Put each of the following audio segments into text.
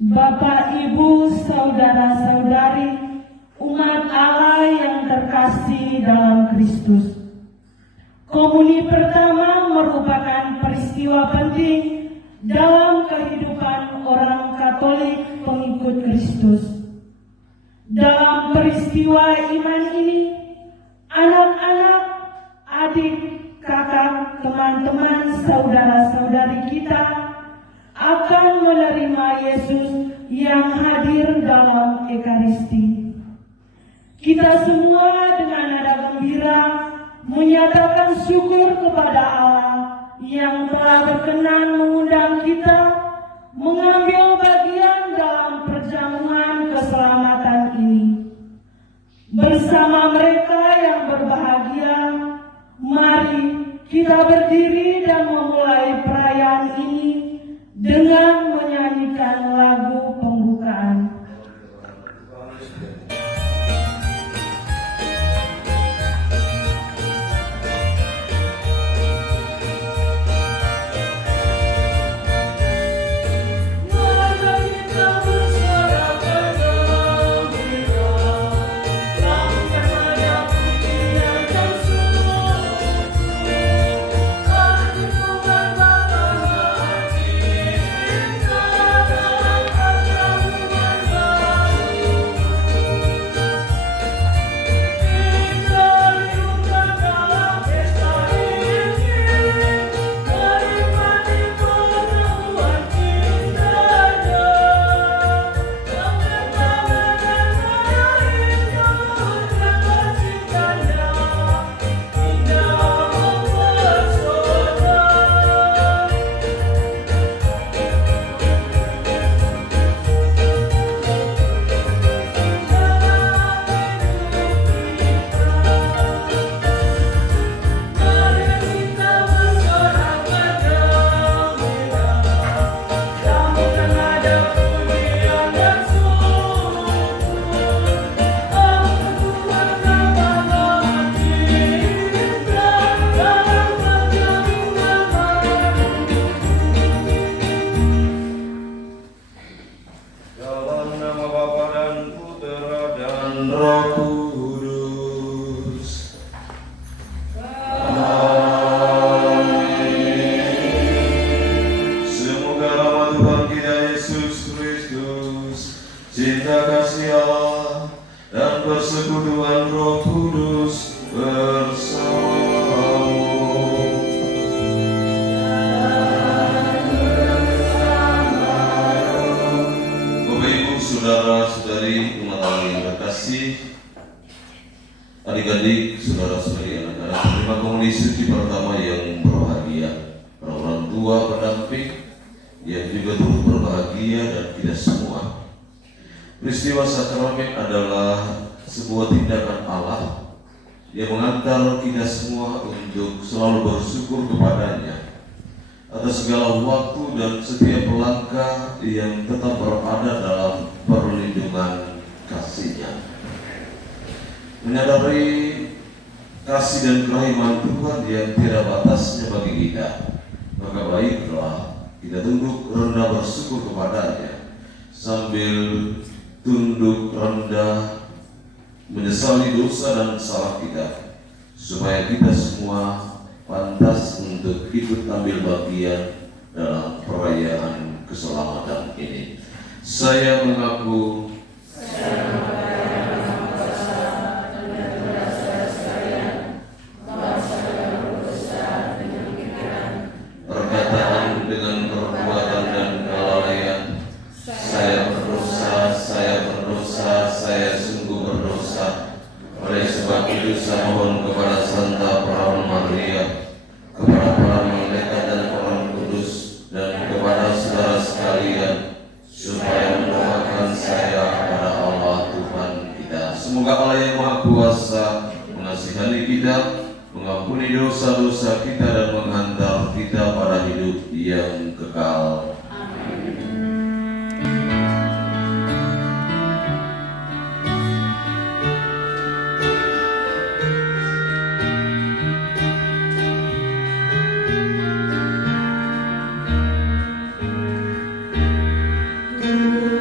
Bapak, Ibu, saudara-saudari, umat Allah yang terkasih dalam Kristus. Komuni pertama merupakan peristiwa penting dalam kehidupan orang Katolik pengikut Kristus. Dalam peristiwa iman ini, anak-anak, adik, kakak, teman-teman, saudara-saudari kita akan menerima Yesus yang hadir dalam Ekaristi. Kita semua dengan nada gembira menyatakan syukur kepada Allah yang telah berkenan mengundang kita mengambil bagian dalam perjamuan keselamatan ini. Bersama mereka yang berbahagia, mari kita berdiri dan memulai perayaan ini dengan menyanyikan lagu pembukaan. Saudara-saudari umat Allah yang terkasih, adik-adik, saudara-saudari anak-anak penerima komuni suci pertama yang berbahagia, para orang tua pendamping yang juga turut berbahagia, dan kita semua. Peristiwa sakramen adalah sebuah tindakan Allah yang mengantar kita semua untuk selalu bersyukur kepadanya atas segala waktu dan setiap langkah yang tetap berada dalam perlindungan kasih-Nya. Menyadari kasih dan kerahiman Tuhan yang tiada batasnya bagi kita, maka baiklah kita tunduk rendah bersyukur kepadanya sambil tunduk rendah menyesali dosa dan salah kita, supaya kita semua pantas untuk ikut ambil bagian dalam perayaan keselamatan ini. Saya mengaku perkataan dengan perbuatan dan kelalaian. Saya berdosa, saya sungguh berdosa. Oleh sebab itu saya mohon kepada Santa Perawan Maria, kepada para malaikat dan orang kudus, dan kepada saudara sekalian, supaya mendoakan saya kepada Allah Tuhan kita. Semoga Allah yang Maha Kuasa mengasihani kita, mengampuni dosa-dosa kita, dan menghantar kita pada hidup yang kekal. Tuhan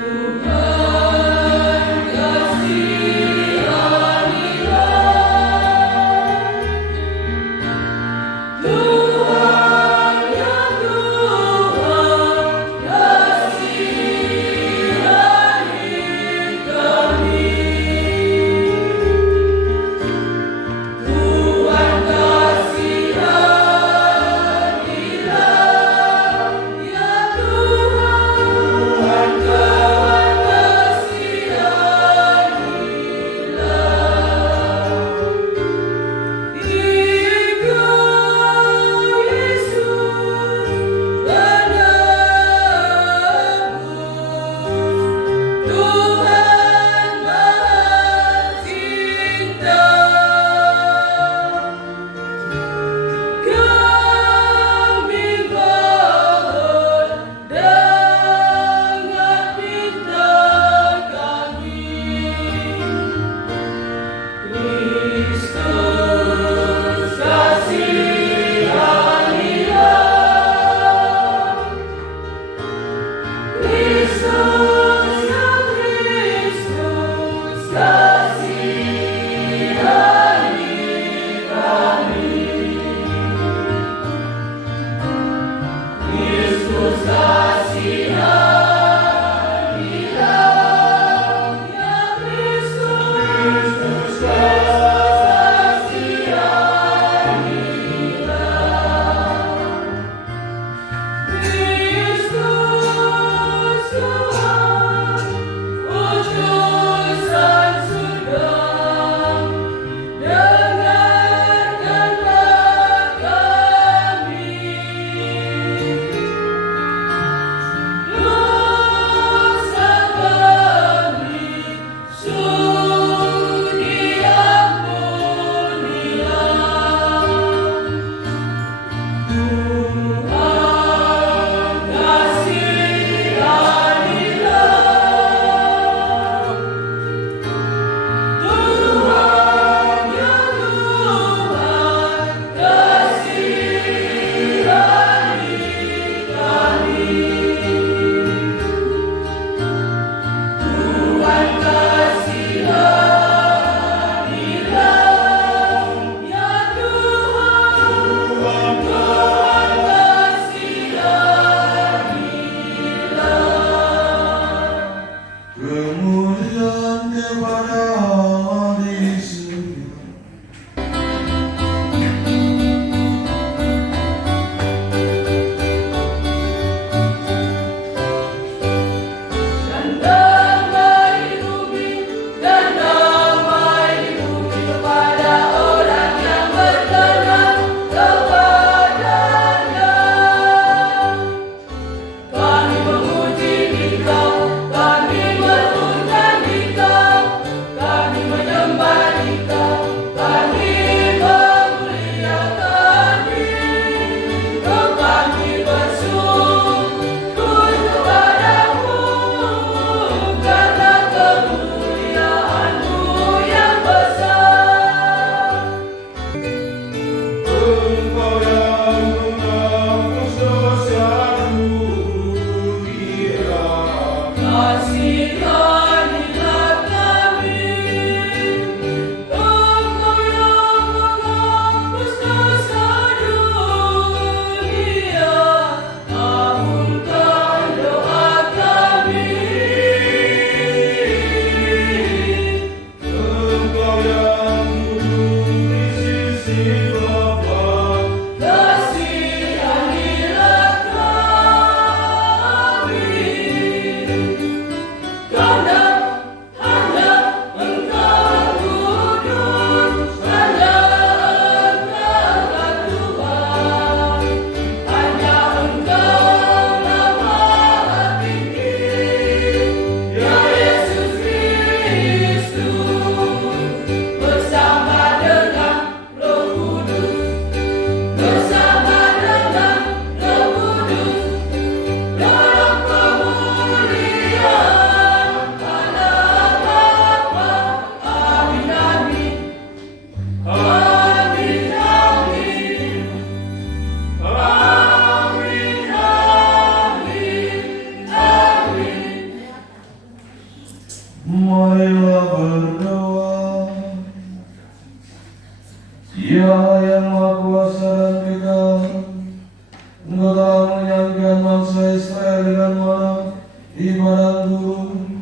Israel dengan mana di padang gurun,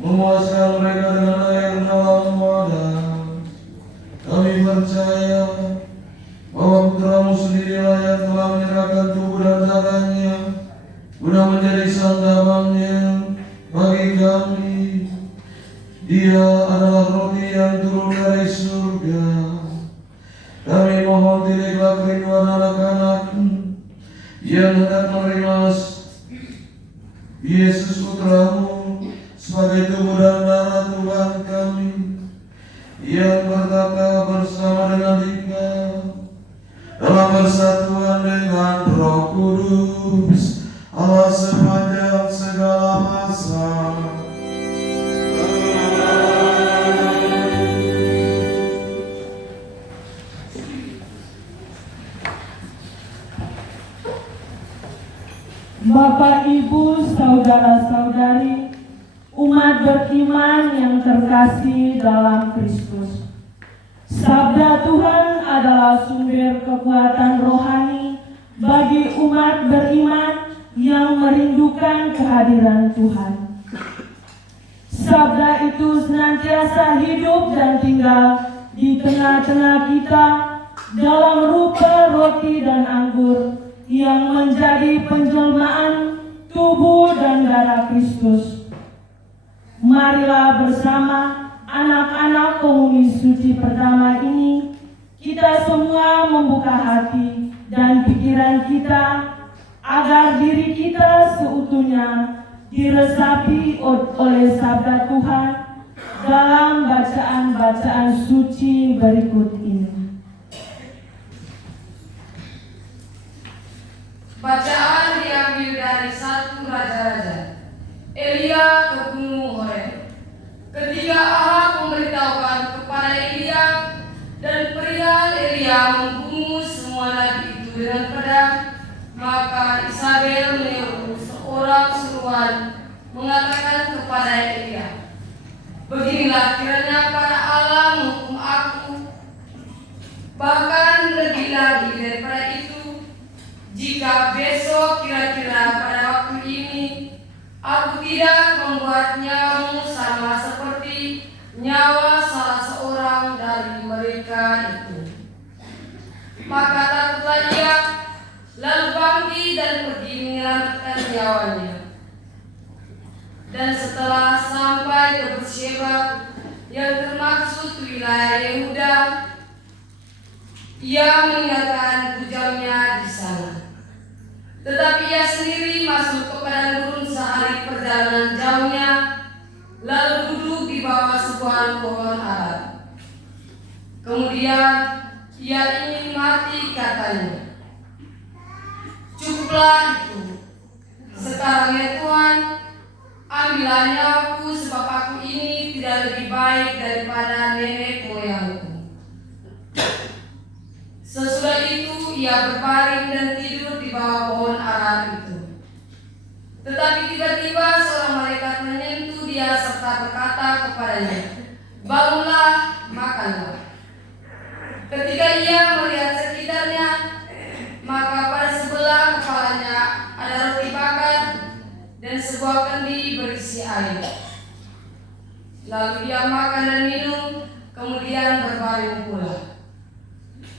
memuaskan mereka dengan air dalam wadah. Kami percaya bahwa putramu sendirilah yang telah menyerahkan tubuh dan darahnya guna menjadi santapannya bagi kami. Dia adalah roti yang turun dari surga. Kami mohon tidaklah kerinduan anak-anak yang hendak menerima Yesus putramu sebagai tubuh dan darah Tuhan kami, yang bertata bersama dengan Dia dalam persatuan dengan Roh Kudus, Allah sepanjang segala masa. Bapak, Ibu, saudara-saudari, umat beriman yang terkasih dalam Kristus. Sabda Tuhan adalah sumber kekuatan rohani bagi umat beriman yang merindukan kehadiran Tuhan. Sabda itu senantiasa hidup dan tinggal di tengah-tengah kita dalam rupa roti dan anggur yang menjadi penjelmaan tubuh dan darah Kristus. Marilah bersama anak-anak komuni suci pertama ini, kita semua membuka hati dan pikiran kita agar diri kita seutuhnya diresapi oleh sabda Tuhan dalam bacaan-bacaan suci berikut ini. Bacaan diambil dari 1 Raja-Raja. Elia ke Gunung Horeb. Ketika Ahab memberitahukan kepada Elia, dan perihal Elia membunuh semua nabi itu dengan pedang, maka Isabel menyuruh seorang suruhan mengatakan kepada Elia, "Beginilah kiranya para Allah menghukum aku, bahkan lebih lagi daripada itu, jika besok kira-kira pada waktu ini aku tidak membuat nyawamu sama seperti nyawa salah seorang dari mereka itu." Maka takutlah ia, lalu bangkit dan pergi menyelamatkan nyawanya. Dan setelah sampai ke Beersheba yang termaksud wilayah Yehuda, ia meninggalkan bujangnya di sana. Tetapi ia sendiri masuk ke padang gurun sehari perjalanan jauhnya, lalu duduk di bawah sebuah pohon ara. Kemudian ia ingin mati, katanya, "Cukuplah itu. Sekarang ya Tuhan, ambillah nyawaku, sebab aku ini tidak lebih baik daripada nenek moyangku." Sesudah itu ia berbaring dan tidur di bawah pohon ara itu. Tetapi tiba-tiba seorang malaikat menyentuh dia serta berkata kepadanya, "Bangunlah, makanlah." Ketika ia melihat sekitarnya, maka pada sebelah kepalanya ada roti bakar dan sebuah kendi berisi air. Lalu ia makan dan minum, kemudian berbaring pula.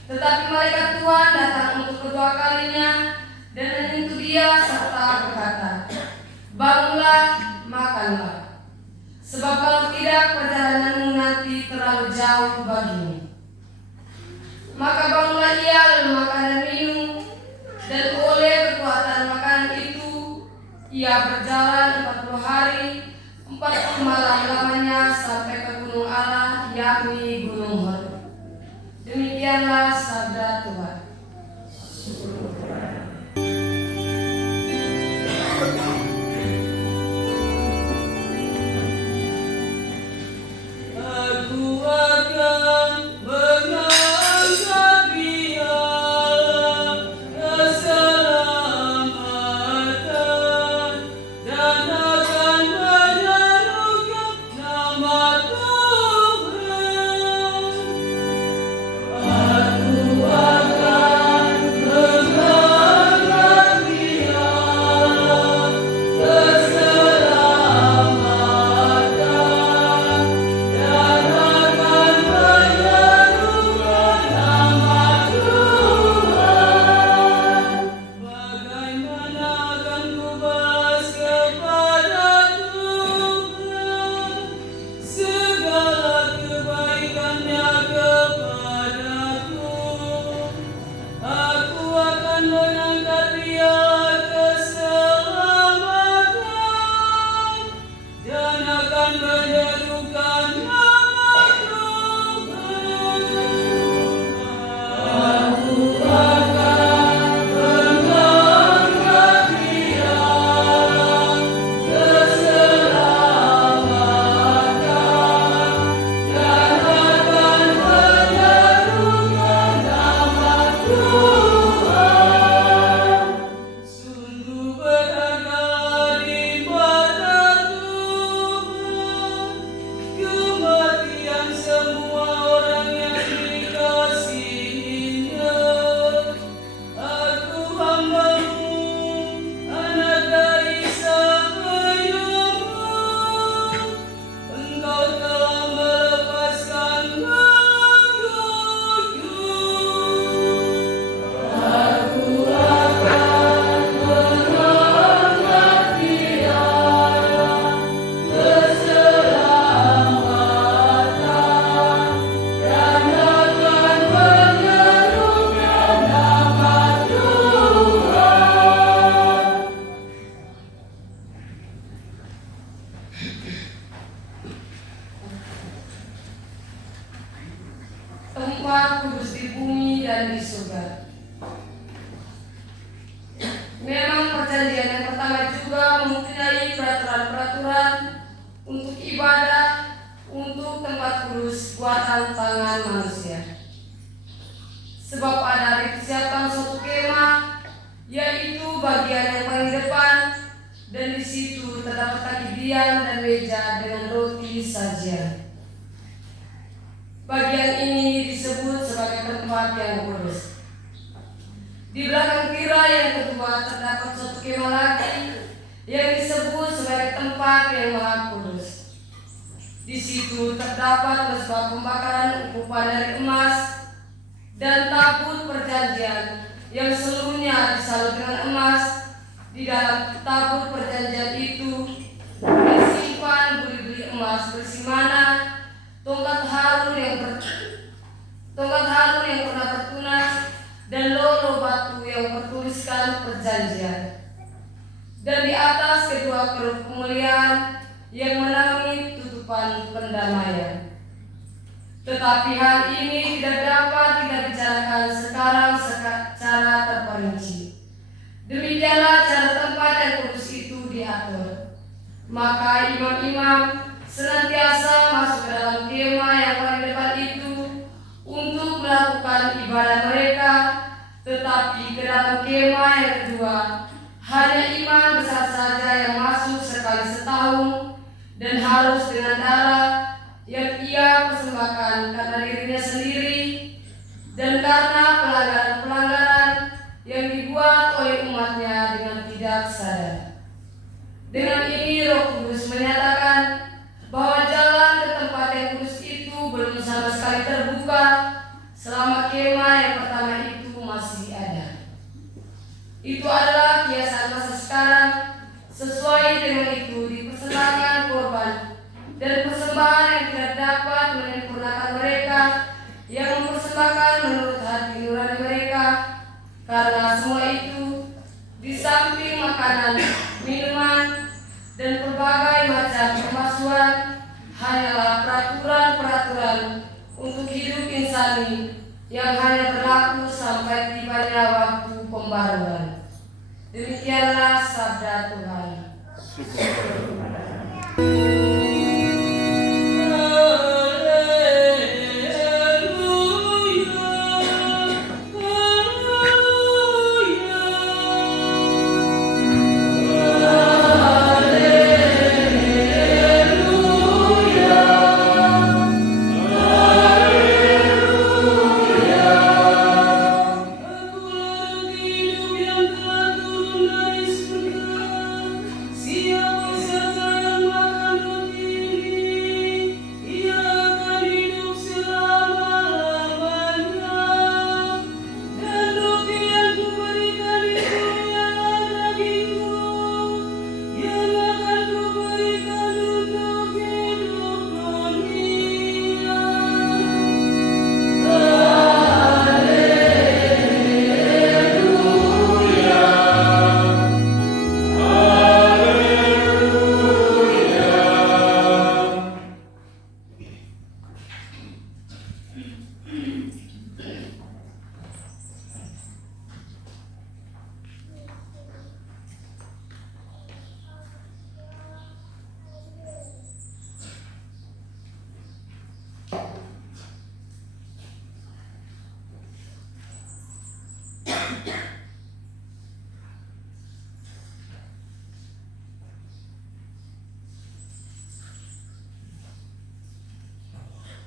Tetapi malaikat Tuhan datang untuk kedua kalinya dan menyentuh dia serta berkata, "Bangunlah, makanlah, sebab kalau tidak perjalananmu nanti terlalu jauh bagimu." Maka bangunlah ia lalu makan dan minum, dan oleh kekuatan makanan itu ia berjalan 40 hari 40 malam lamanya sampai ke gunung Allah, yakni Gunung Horeb. Demikianlah sabda Tuhan. Aku akan mengangkat Dia keselamatan dan akan menyerukan nama Tuhan. Aku akan dan di surga. Memang perjanjian yang pertama juga mempunyai peraturan-peraturan untuk ibadah, untuk tempat kudus buatan tangan manusia. Sebab ada dipersiapkan suatu kemah, yaitu bagian yang paling depan, dan di situ terdapat kaki dian dan meja dengan roti sajian. Bagian ini disebut sebagai tempat yang kudus. Di belakang tirai yang kedua terdapat suatu kemah lagi yang disebut sebagai tempat yang maha kudus. Di situ terdapat mesbah pembakaran ukupan dari emas dan tabut perjanjian yang seluruhnya disalut dengan emas. Di dalam tabut perjanjian itu disimpan buli-buli emas berisi mana, tongkat Harun yang pernah bertunas, dan lolo batu yang bertuliskan perjanjian. Dan di atas kedua kerub kemuliaan yang menaungi tutupan pendamaian. Tetapi hal ini tidak dapat kita bicarakan sekarang secara terperinci. Demikianlah cara tempat yang kudus itu diatur. Maka imam-imam senantiasa masuk ke dalam kemah yang paling depan itu untuk melakukan ibadah mereka, tetapi ke dalam kemah yang kedua hanya imam besar saja yang masuk sekali setahun, dan harus dengan darah yang ia persembahkan karena dirinya sendiri dan karena pelanggaran-pelanggaran yang dibuat oleh umatnya dengan tidak sadar. Dengan ini Roh Kudus menyatakan bahwa jalan ke tempat yang kudus itu belum sama sekali terbuka selama kemah yang pertama itu masih ada. Itu adalah kebiasaan masa sekarang. Sesuai dengan itu dipersembahkan korban dan persembahan yang tidak dapat menyempurnakan mereka, yang mempersembahkan menurut hati nurani mereka. Karena semua itu, di samping makanan, minuman, dan berbagai macam pemasuhan, hanyalah peraturan-peraturan untuk hidup insani yang hanya berlaku sampai tibanya waktu pembaruan. Demikianlah sabda Tuhan.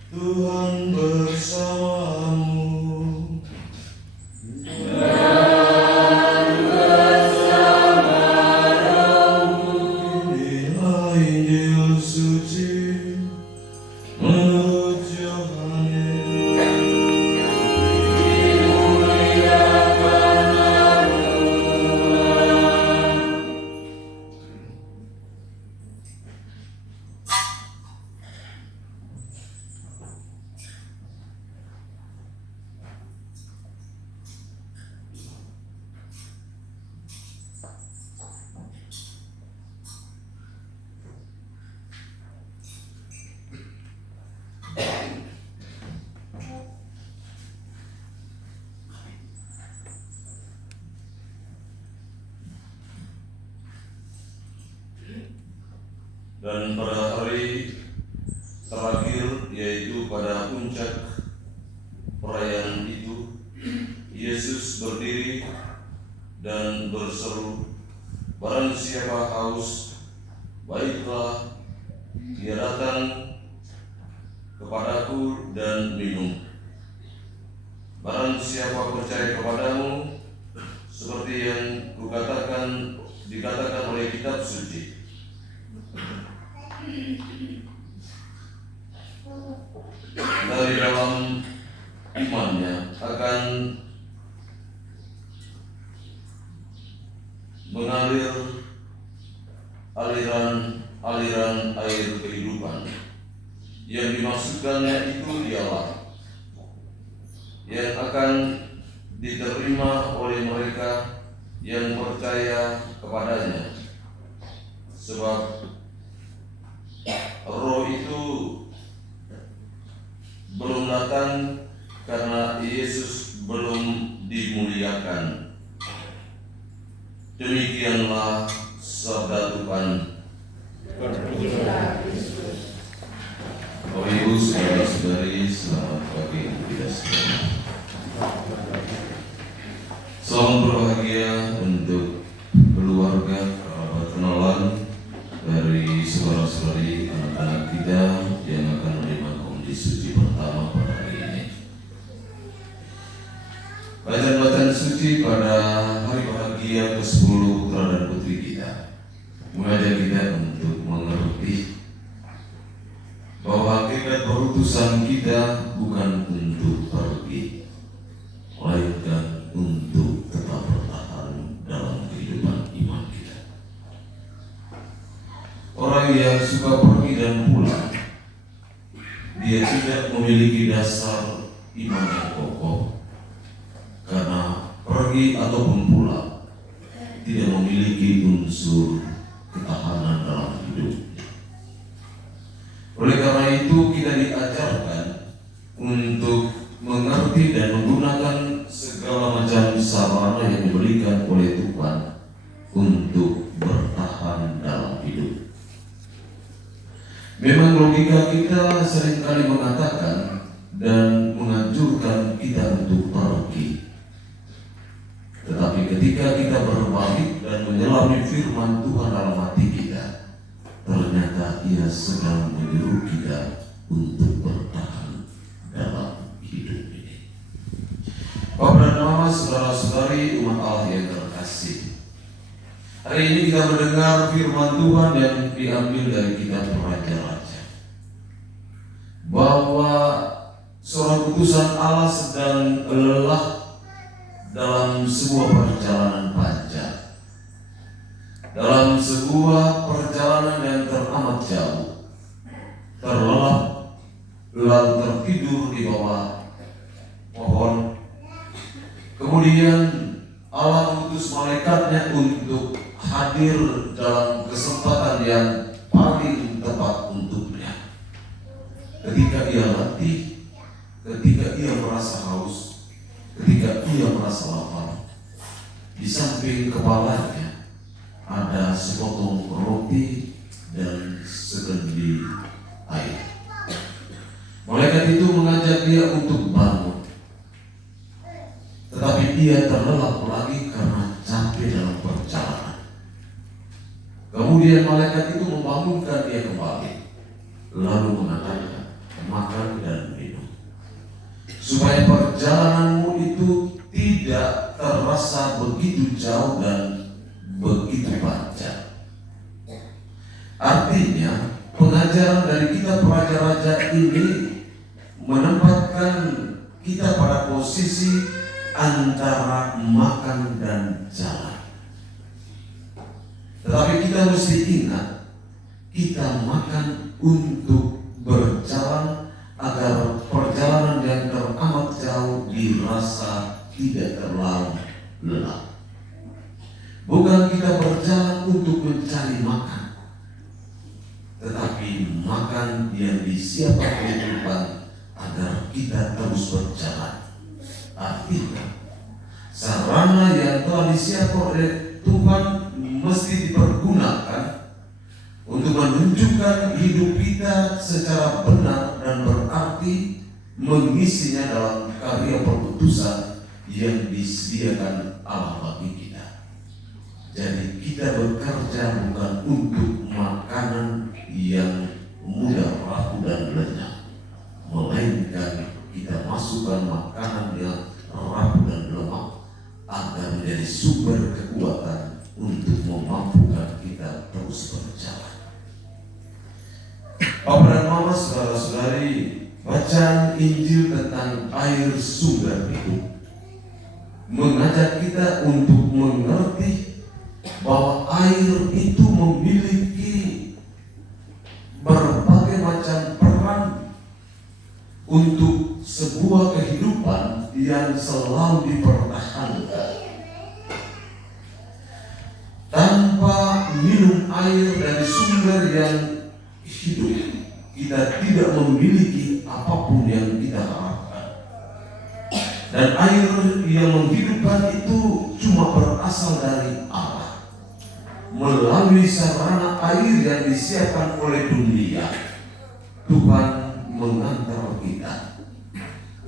Tuhan bersamamu. Inilah Injil suci menurut Yohanes. Dan pada hari terakhir, yaitu pada puncak perayaan itu, Yesus berdiri dan berseru, "Barang siapa haus, baiklah ia datang kepadaku dan minum. Barang siapa percaya kepadamu, seperti yang dikatakan oleh kitab suci, dari dalam imannya akan mengalir aliran air kehidupan. Yang dimaksudkannya itu ialah yang akan diterima oleh mereka yang percaya kepadanya, sebab Roh itu belum datang karena Yesus belum dimuliakan." Demikianlah sabda Tuhan. Bapak Ibu, saudara-saudari, selamat pagi kita sekalian. Salam berbahagia untuk keluarga, kerabat, kenalan dari saudara-saudari anak-anak kita yang akan menerima komedi suci pertama pada hari ini. Bacaan-bacaan suci pada hari bahagia ke-10 putra dan putri kita mengajak kita untuk mengerti bahwa hakikat perutusan kita bukan untuk pergi, melainkan untuk tetap bertahan dalam kehidupan iman kita. Orang yang suka pergi dan pulang, dia tidak memiliki dasar iman yang kokoh, karena pergi ataupun pulang tidak memiliki unsur ketahanan dalam hidup. Oleh karena itu kita diajarkan untuk mengerti dan menggunakan segala macam sarana yang diberikan oleh Tuhan untuk bertahan dalam hidup. Memang logika kita seringkali mengatakan dan menganjurkan kita untuk pergi. Tetapi ketika kita berbalik dan menyelami firman Tuhan dalam hati kita, ternyata Ia sedang menyuruh kita untuk bertahan dalam hidup ini. Bapak dan Mama, saudara-saudari umat Allah yang terkasih, hari ini kita mendengar firman Tuhan yang diambil dari kitab Raja-Raja, bahwa seorang utusan Allah sedang lelah dalam sebuah perjalanan panjang, dalam sebuah perjalanan yang teramat jauh, terlelap lalu tertidur di bawah pohon. Kemudian Allah mengutus malaikatnya untuk hadir dalam kesempatan yang paling tepat untuknya. Ketika ia letih, ketika ia merasa haus, ketika ia merasa lapar, di samping kepalanya ada sepotong roti dan sekendi air. Malaikat itu mengajak dia untuk bangun, tetapi dia terlelap lagi karena capek dalam perjalanan. Kemudian malaikat itu membangunkan dia kembali, lalu mengatakan, "Makan dan minum, supaya perjalananmu itu tidak terasa begitu jauh dan begitu panjang." Artinya, pengajaran dari kitab Raja-Raja ini menempatkan kita pada posisi antara makan dan jalan. Tetapi kita mesti ingat, kita makan untuk berjalan agar perjalanan yang teramat jauh dirasa tidak terlalu lelah. Bukan kita berjalan untuk mencari makan, tetapi makan yang disiapkan oleh Tuhan agar kita terus berjalan. Artinya, sarana yang telah disiapkan oleh Tuhan mesti dipergunakan untuk menunjukkan menggunakan hidup kita secara benar dan berarti mengisinya dalam karya perputusan yang disediakan Allah bagi kita. Jadi kita bekerja bukan untuk makanan yang mudah rapuh dan lenyap, melainkan kita masukkan makanan yang rapuh dan lemah agar menjadi sumber kekuatan untuk memampukan kita terus berjalan. Bapak dan Mama, saudara-saudari, bacaan Injil tentang air sumber hidup mengajak kita untuk mengerti bahwa air itu memiliki berbagai macam peran untuk sebuah kehidupan yang selalu dipertahankan. Tanpa minum air dari sumber yang hidup, kita tidak memiliki apapun yang kita harapkan. Dan air yang menghidupkan itu cuma berasal dari Allah melalui sarana air yang disiapkan oleh dunia. Tuhan mengantar kita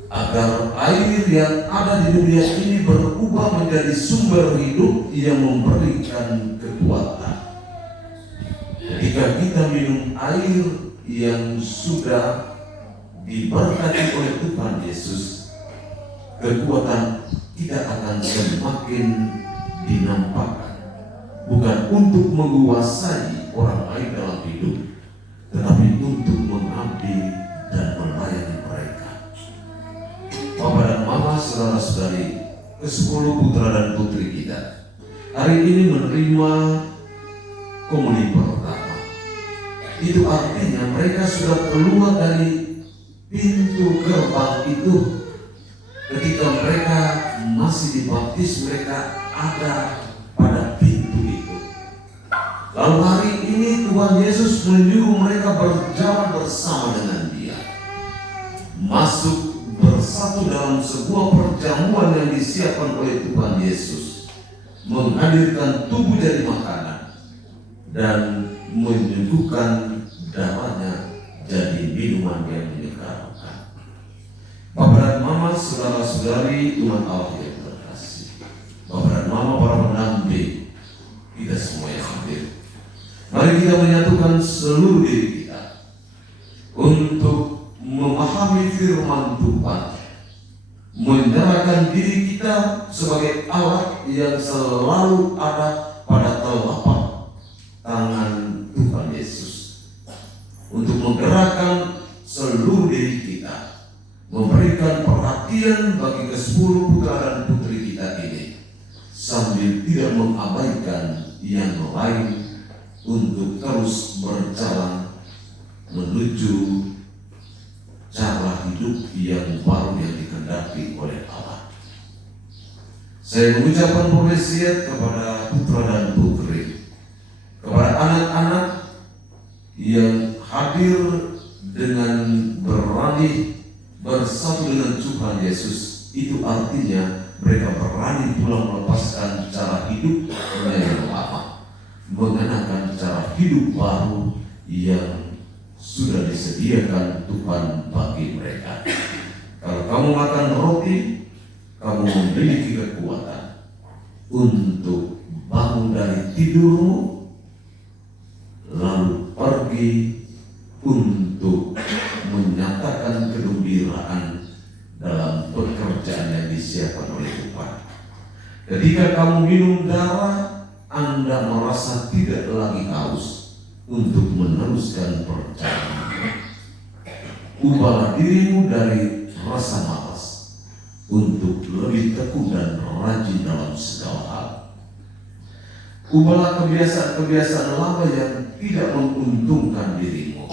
agar air yang ada di dunia ini berubah menjadi sumber hidup yang memberikan kekuatan. Ketika kita minum air yang sudah diberkati oleh Tuhan Yesus, kekuatan kita akan semakin dinampakkan, bukan untuk menguasai orang lain dalam hidup, tetapi untuk mengabdi dan melayani mereka. Bapak dan Mama, saudara-saudari, ke-10 putra dan putri kita hari ini menerima komuni pertama. Itu artinya mereka sudah keluar dari pintu gerbang itu. Ketika mereka masih dibaptis, mereka ada pada pintu itu. Lalu hari ini Tuhan Yesus menyuruh mereka berjalan bersama dengan Dia, masuk bersatu dalam sebuah perjamuan yang disiapkan oleh Tuhan Yesus, menghadirkan tubuh jadi makanan dan menyuguhkan darahnya jadi minuman yang menyegarkan. Bapak dan Mama, saudara-saudari umat Allah yang terkasih, Bapak dan Mama, para pendamping, kita semua yang hadir, mari kita menyatukan seluruh diri kita untuk memahami firman Tuhan, menyerahkan diri kita sebagai alat yang selalu ada pada telapak tangan Tuhan Yesus, untuk menggerakkan seluruh diri kita, memberikan perhatian bagi ke-10 putra dan putri kita ini, sambil tidak mengabaikan yang lain untuk terus berjalan menuju cara hidup yang baru yang dikehendaki oleh Allah. Saya mengucapkan profesiat kepada putra dan putri, kepada anak-anak yang hadir dengan berani bersatu dengan Tuhan Yesus. Itu artinya mereka berani pula melepaskan cara hidup yang lama, mengenakan cara hidup baru yang sudah disediakan Tuhan bagi mereka. Kalau kamu makan roti, kamu memiliki kekuatan untuk bangun dari tidurmu, lalu pergi untuk menyatakan kegembiraan dalam pekerjaan yang disiapkan oleh Tuhan. Ketika kamu minum darah, Anda merasa tidak lagi haus untuk meneruskan perjalanan. Ubahlah dirimu dari rasa malas untuk lebih tekun dan rajin dalam segala hal. Ubahlah kebiasaan-kebiasaan lama yang tidak menguntungkan dirimu,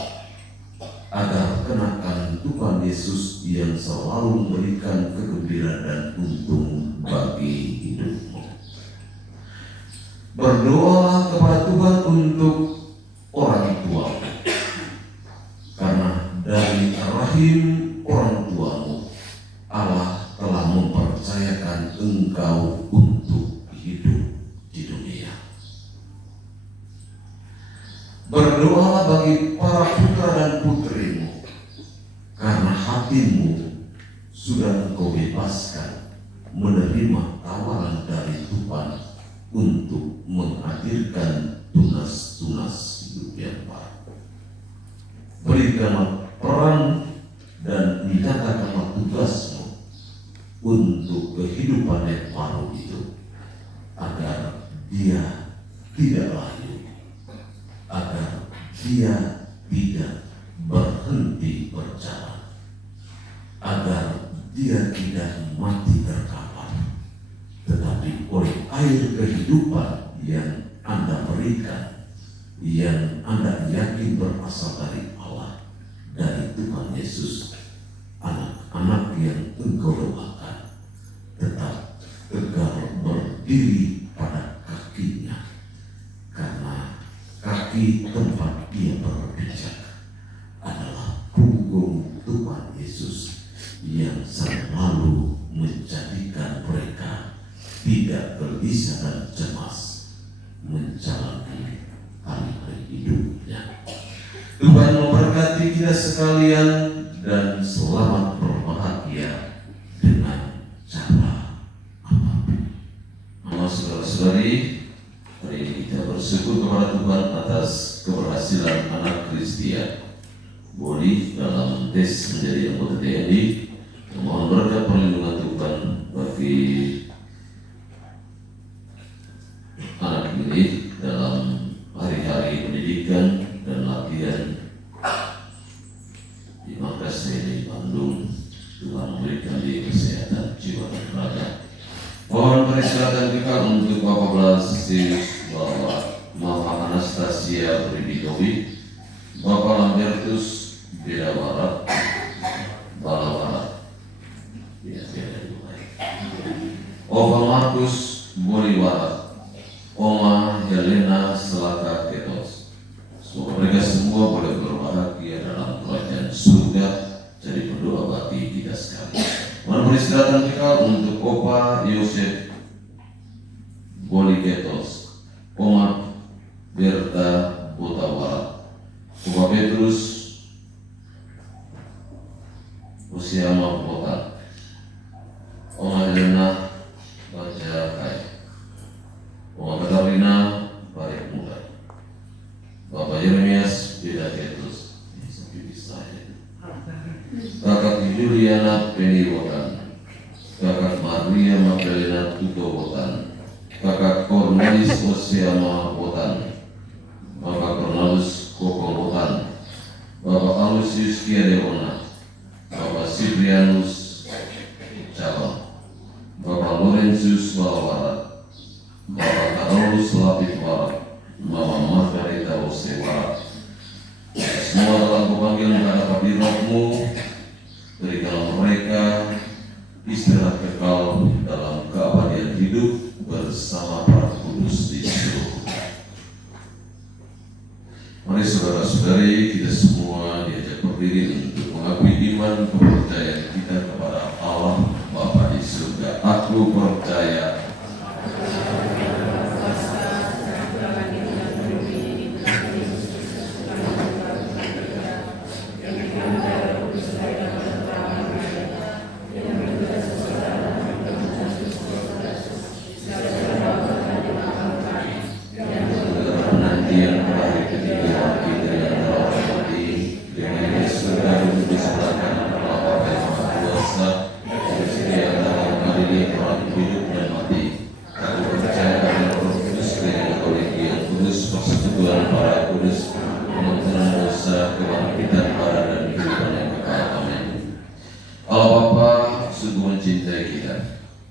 agar kenakan Tuhan Yesus yang selalu memberikan kegembiraan dan untung bagi hidupmu. Berdoalah kepada Tuhan untuk orang tuamu, karena dari rahim orang tuamu Allah telah mempercayakan engkau untuk hidup di dunia. Berdoalah bagi para putra dan putrimu, karena hatimu sudah engkau bebaskan menerima tawaran dari Tuhan untuk menghadirkan tunas-tunas hidup yang baru. Berikanlah peran dan nyatakanlah tugasmu untuk kehidupan yang baru itu, agar dia tidak layu, agar dia tidak berhenti berjalan, agar dia tidak mati terkapar, tetapi oleh air kehidupan yang Anda berikan, yang Anda yakin berasal dari Allah, dari Tuhan Yesus, anak-anak yang engkau doakan tetap tegar berdiri pada kakinya, karena kaki tempat dia berpijak adalah punggung Tuhan Yesus yang selalu menjadikan mereka tidak gelisah dan cemas menjalani hari-hari hidupnya. Tuhan memberkati kita sekalian dan selamat berbahagia dengan cara apapun. Saudara-saudari, hari ini kita bersyukur kepada Tuhan atas keberhasilan anak Kristian Boli dalam tes menjadi anggota TNI. Mohon berkat perlindungan Tuhan bagi anak ini dalam hari-hari pendidikan dan latihan di markas TNI Bandung. Tuhan memberikan dia kesehatan jiwa dan raga. Mohon persilakan kita untuk Bapak Blasius, Bapak Mama Anastasia Bridikowi, Bapak Lambertus Beda Barat, Bala Barat, Opa Markus Boli Barat, Oma Helena Selaka Ketos. Semoga mereka semua boleh berbahagia dalam kerajaan surga. Jadi berdoa bagi kita sekalian. Mohon persilakan kita untuk Opa Yosef Boli Ketos, Oma Berta Botawara, Opa Petrus Usiama Bota, Oma Helena Baca Kai, Oma Katarina Baik Muda, Bapak Yeremias Beda Ketus, Kakak Juliana Penny Wotan, Kakak Maria Magdalena Tuto Wotan, Kakak Cornelis Osiama Wotan, Bapak Cornelius Koko Wotan, Bapak Alusius Kiadewona, Bapak Siprianus Cabang, Bapak Lorenzus Balawarat, Bapak Karolus Lapit Barat, Bapak Margarita Ose Barat. Semua telah kupanggil menghadap di rohmu. Berikanlah mereka istirahat kekal dalam keabadian hidup bersama para kudus di surga. Mari saudara-saudari, kita semua diajak berdiri untuk mengakui iman kepercayaan kita kepada Allah Bapa di surga. Aku percaya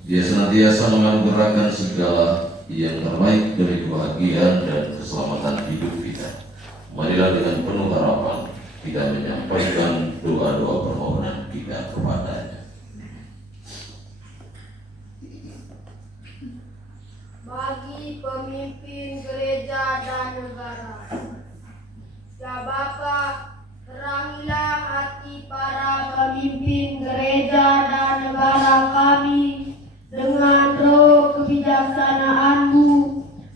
Dia senantiasa menganugerahkan segala yang terbaik dari kebahagiaan dan keselamatan hidup kita. Marilah dengan penuh harapan kita menyampaikan doa-doa permohonan kita kepadanya. Bagi pemimpin gereja dan negara, ya Bapa, terangilah hati para pemimpin gereja dan negara kami dengan roh kebijaksanaan-Mu,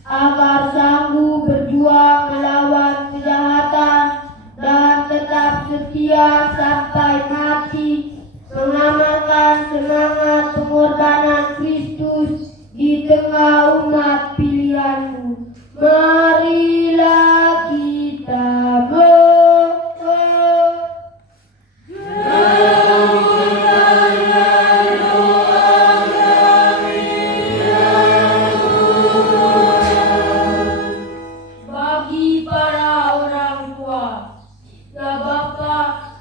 agar sanggup berjuang melawan kejahatan setia sampai mati, mengamalkan semangat pengorbanan Kristus di tengah umat pilihanmu. Marilah kita bagi para orang tua. Ya Bapa,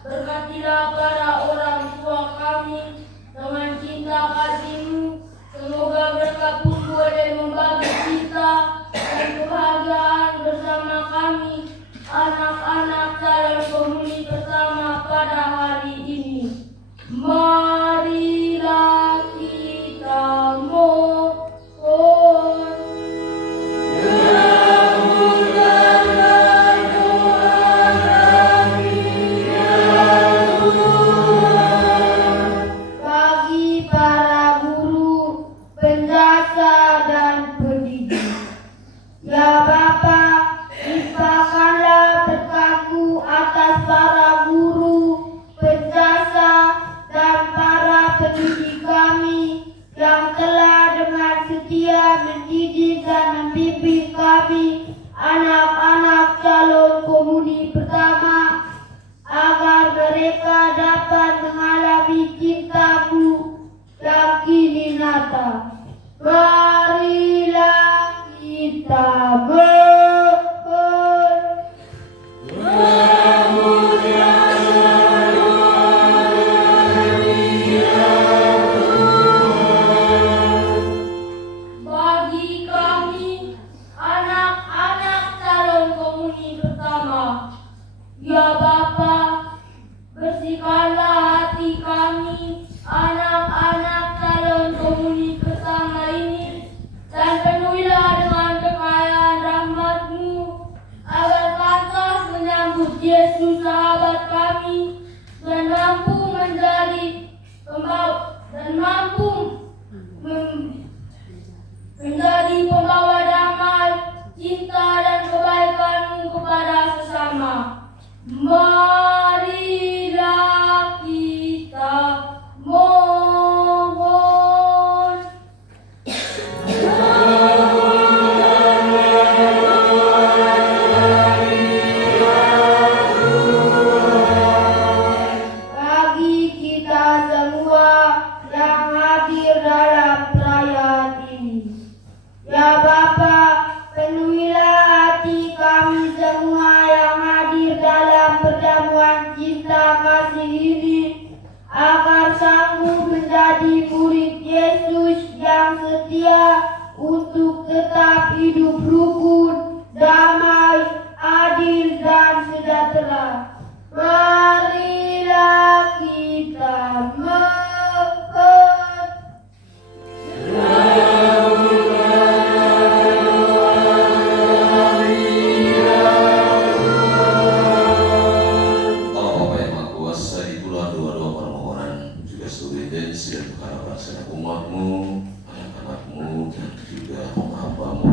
berkatilah para orang tua kami dengan cinta kasih-Mu. Semoga mereka pun boleh membagi cinta dan kebahagiaan bersama kami, anak-anak calon penghuni pertama pada hari ini. Marilah kita mohon. Bagi para guru, penjasa dan pendidik. Ya Bapa, limpahkanlah berkat-Mu atas para guru, penjasa, dan para pendidik kami yang telah dengan setia mendidik dan membimbing kami, anak-anak calon komuni pertama, agar mereka dapat mengalami cinta-Mu yang kini nyata. Marilah kita mohon. Bagi kami, anak-anak calon komuni pertama, ya Bapa, bersihkanlah hati kami, anak-anak calon komuni pertama ini, dan penuhilah dengan kekayaan rahmat-Mu, agar pantas menyambut Yesus sahabat kami, dan mampu menjadi pembawa damai, cinta, dan kebaikan-Mu kepada sesama. Marilah kita mohon. Bagi kita semua yang hadir dalam perayaan ini, ya Bapa, penuhilah hati kami semua yang hadir dalam perjamuan cinta kasih ini, agar sanggup menjadi murid Yesus yang setia untuk tetap hidup rukun, damai, adil, dan sejahtera. Marilah kita mohon. Allah Bapa yang Maha Kuasa, itulah doa-doa permohonan juga seluruh intensi dan harapan segenap umat-Mu, anak-anak-Mu, dan juga hamba-Mu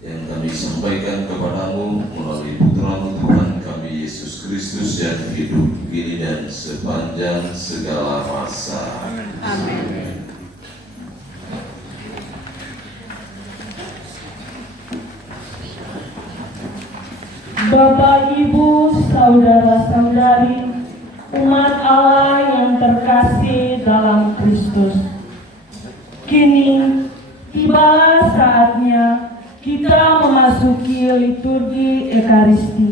yang kami sampaikan kepadamu melalui putra-Mu Tuhan kami Yesus Kristus yang hidup kini dan sepanjang segala masa. Amin. Bapak, Ibu, saudara-saudari, umat Allah yang terkasih dalam Kristus. Kini tibalah saatnya kita memasuki liturgi Ekaristi.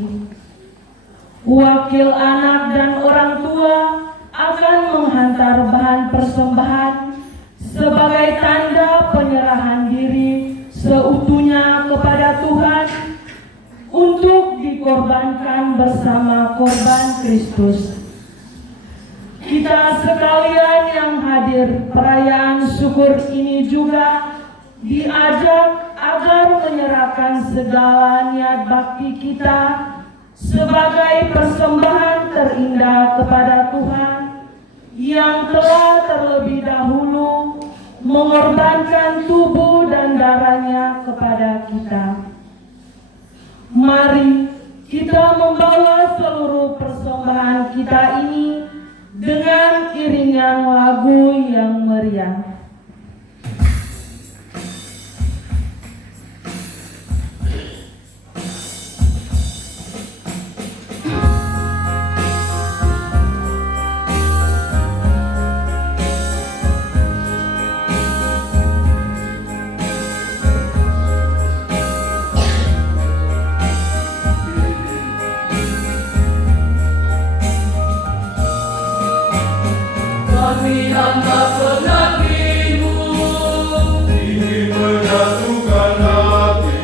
Wakil anak dan orang tua akan menghantar bahan persembahan sebagai tanda penyerahan diri seutuhnya kepada Tuhan untuk dikorbankan bersama korban Kristus. Kita sekalian yang hadir perayaan syukur ini juga diajak agar menyerahkan segala niat bakti kita sebagai persembahan terindah kepada Tuhan yang telah terlebih dahulu mengorbankan tubuh dan darahnya kepada kita. Mari kita membawa seluruh persembahan kita ini dengan iringan lagu yang meriah. Kami hamba pengabdimu, ingin menyatukan hati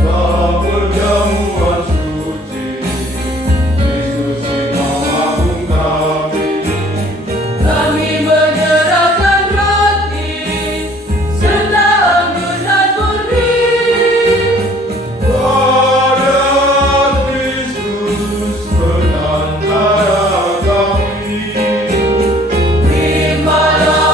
dalam perjamuan suci. Kristus Imam Agung kami, kami menyerahkan roti serta anggur dan murni. pada Kristus penantara kami. Terimalah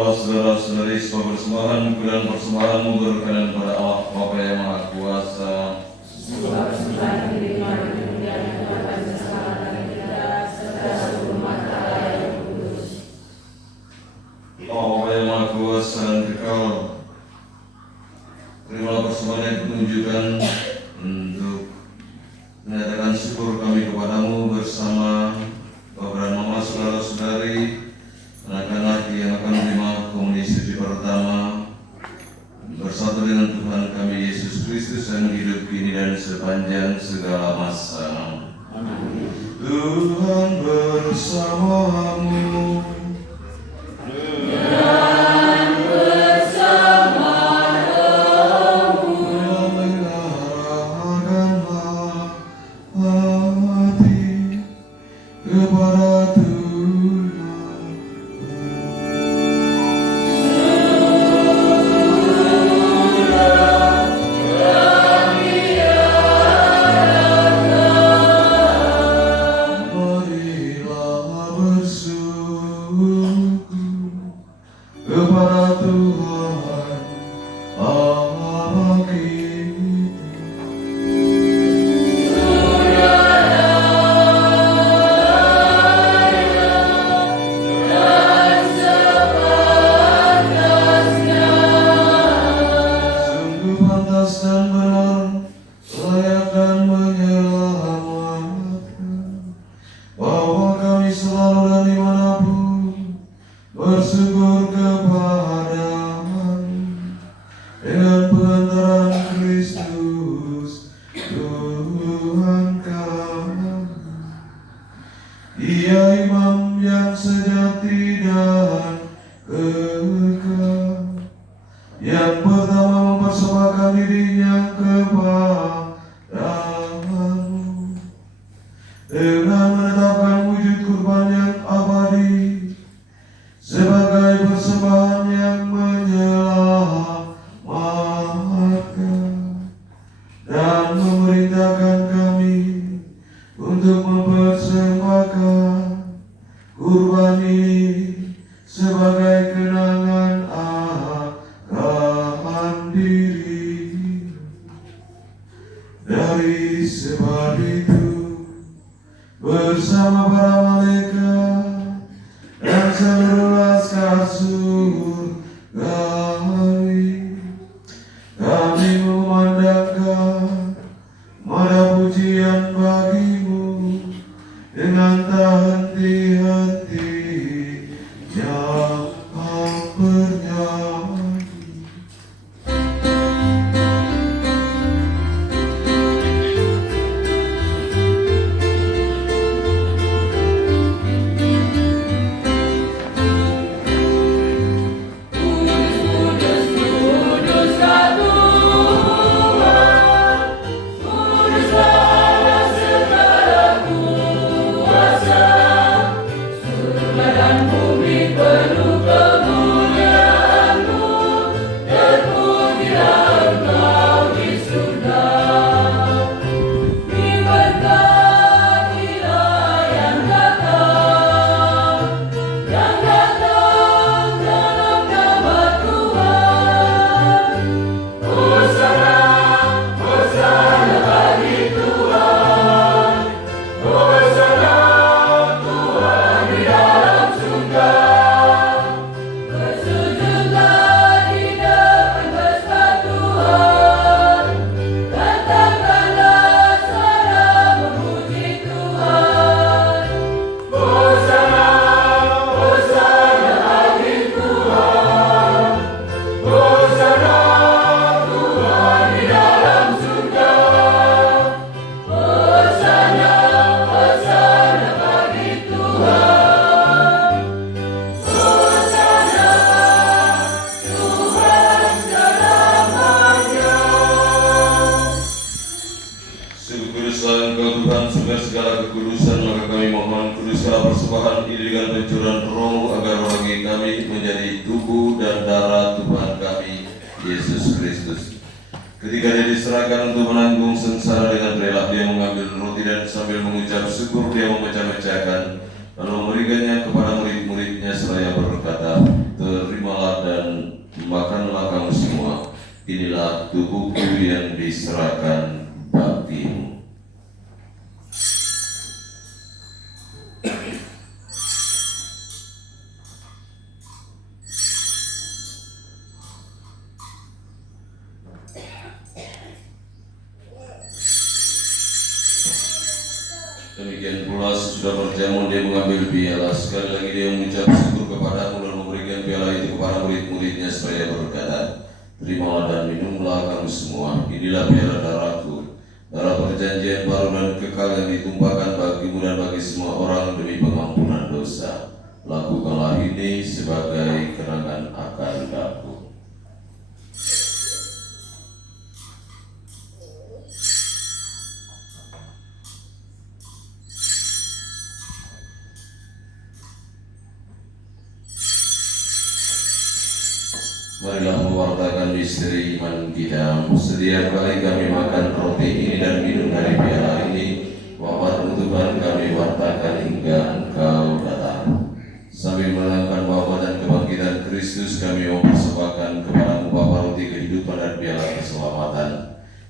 terimalah saudara-saudari sebuah persembahan dan persembahanmu berkenan pada Allah Bapa yang Maha Kuasa. Sebuah persembahan dirinya kemudian Tuhan keselamatan kita serta seluruh mata yang kudus. Allah Bapa yang Maha Kuasa dan kekal, terimalah persembahan yang menunjukkan untuk menyatakan syukur kami kepadamu bersama Bapak dan Mama, saudara-saudari, anak-anak yang akan menerima komuni suci pertama bersatu dengan Tuhan kami Yesus Kristus yang hidup kini dan sepanjang segala masa. Tuhan bersamamu. Kepada Tuhan. Marilah bersyukur kepada Tuhan Allah kita. Sungguh pantas dan benar, layak dan menyelamatkan, bahwa kami selalu dan dimanapun bersyukur kepadamu dengan pengantaran Kristus Tuhan kami. Ia imam yang sejati dan kekal, yang pertama mempersembahkan dirinya kepadamu dengan menetapkan wujud kurban yang abadi sebagai persembahan yang menyelamatkan, dan memerintahkan kami untuk mempersembahkan kurban ini sebagai kenangan akan diri. Dari sebab itu, bersama para malaikat dan seluruh laskar surgawi, kami memandangkan mada pujian bagimu dengan tak henti-hentinya bernyanyi. persembahan ini dengan pencurahan roh agar bagi kami menjadi tubuh dan darah Tuhan kami Yesus Kristus. Ketika dia diserahkan untuk menanggung sengsara dengan rela, dia mengambil roti dan sambil mengucap syukur dia memecah-mecahkan lalu memberikannya kepada murid-muridnya seraya berkata, "Terimalah Inilah tubuhku yang diserahkan bagimu. Demikian pula sesudah berjamu dia mengambil piala. Sekali lagi dia mengucap syukur kepadamu dan memberikan piala itu kepada murid-muridnya supaya berkata, terimalah dan minumlah kamu semua. Inilah piala darahku, darah perjanjian baru dan kekal yang ditumpahkan bagimu dan bagi semua orang demi pengampunan dosa. Lakukanlah ini sebagai kenangan akan aku. Marilah mewartakan misteri iman kita. Setiap kali kami makan roti ini dan minum dari piala ini, wafat Tuhan kami wartakan hingga Engkau datang. Sambil menenangkan wafat dan kebangkitan Kristus, kami mempersembahkan kepadamu Bapa roti kehidupan dan piala keselamatan.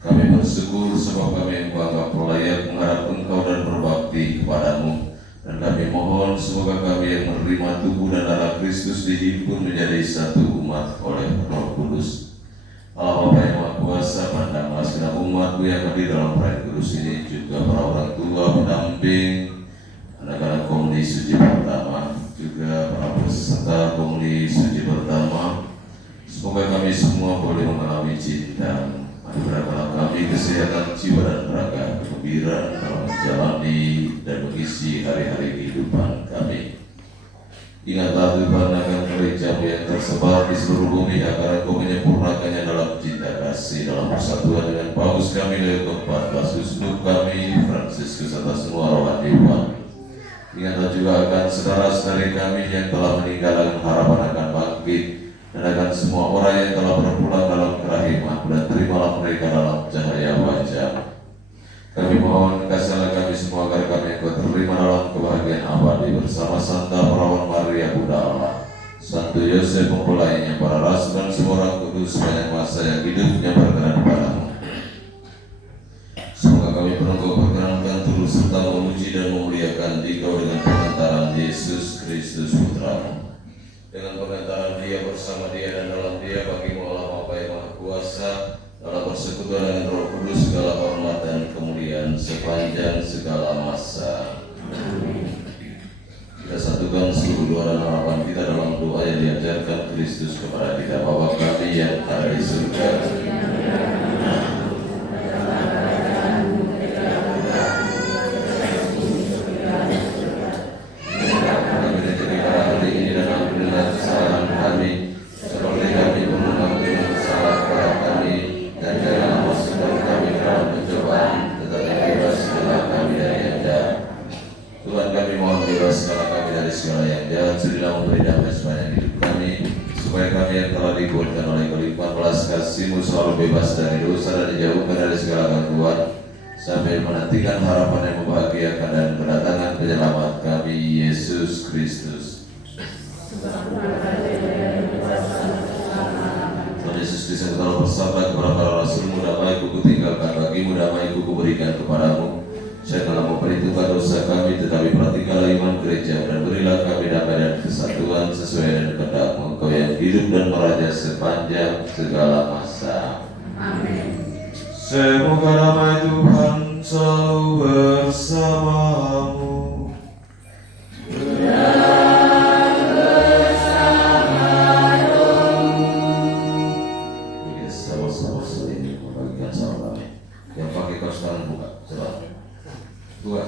Kami bersyukur sebab kami menganggap layak mengharap Engkau dan berbakti kepadamu. Dan kami mohon semoga kami yang menerima tubuh dan darah Kristus dihimpun menjadi satu umat oleh Roh Kudus. Allah Bapa yang Maha Kuasa, pandanglah segenap umat-Mu yang hadir dalam perayaan kudus ini, juga para orang tua, pendamping, anak-anak komuni suci pertama, juga para peserta komuni suci pertama. Semoga kami semua boleh mengalami cinta. Anugerahkanlah kami kesehatan jiwa dan raga, kegembiraan dalam menjalani dan mengisi hari-hari kehidupan kami. Ingatlah Tuhan akan gereja yang tersebar di seluruh bumi agar Engkau menyempurnakannya dalam cinta kasih, dalam persatuan dengan Paus kami Leo ke-14, uskup kami Fransiskus serta semua rohani Tuhan. Ingatlah juga akan saudara-saudari kami yang telah meninggal dengan harapan akan bangkit, dan akan semua orang yang telah berpulang dalam kerahiman, dan terimalah mereka dalam cahaya wajah. Kami mohon kasihlah kami semua agar kami Engkau terima dalam kebahagiaan abadi bersama Santa Perawan Maria Bunda Allah, Santo Yosef mempelainya, para rasul dan semua orang kudus sepanjang masa yang hidupnya berkenan padamu. Semoga kami Engkau perkenankan turut serta memuji dan memuliakan Dikau dengan pengantaran Yesus Kristus Putra-Mu. Dengan pengantaran Dia, bersama Dia, dan dalam Dia, bagimu Allah Bapa yang Maha Kuasa, dalam persekutuan dengan Roh Kudus, segala hormat dan kemuliaan sepanjang segala masa. Kita satukan seluruh doa dan harapan kita dalam doa yang diajarkan Kristus kepada kita. Bapa kami yang ada di surga, kasih-Mu selalu bebas dari dosa dan dijauhkan dari segala gangguan, sambil menantikan harapan yang membahagiakan dan kedatangan penyelamat kami, Yesus Kristus. Tuhan Yesus Kristus telah bersabda kepada para rasul-Mu, damai-Ku kutinggalkan bagimu, damai-Ku kuberikan kepadamu. Janganlah memperhitungkan dosa kami, tetapi perhatikanlah iman gereja, dan berilah kami damai dan kesatuan sesuai dengan kehendak-Mu, Engkau yang hidup dan meraja sepanjang segala masa. Amin. Semoga damai Tuhan selalu bersamamu. Kita sama-sama saling membagikan salam damai. Yang pakai kaos tangan buka, coba. Dua.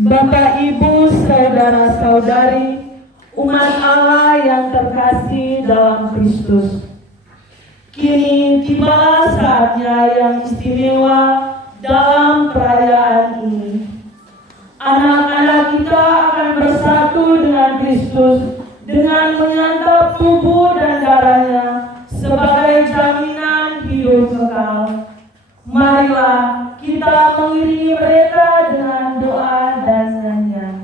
Bapak, Ibu, saudara-saudari, umat Allah yang terkasih dalam Kristus. Kini tibalah saatnya yang istimewa dalam perayaan ini. Anak-anak kita akan bersatu dengan Kristus dengan menyantap tubuh dan darahnya sebagai jaminan hidup kekal. Marilah kita mengiringi mereka dengan doa dan nyanyian.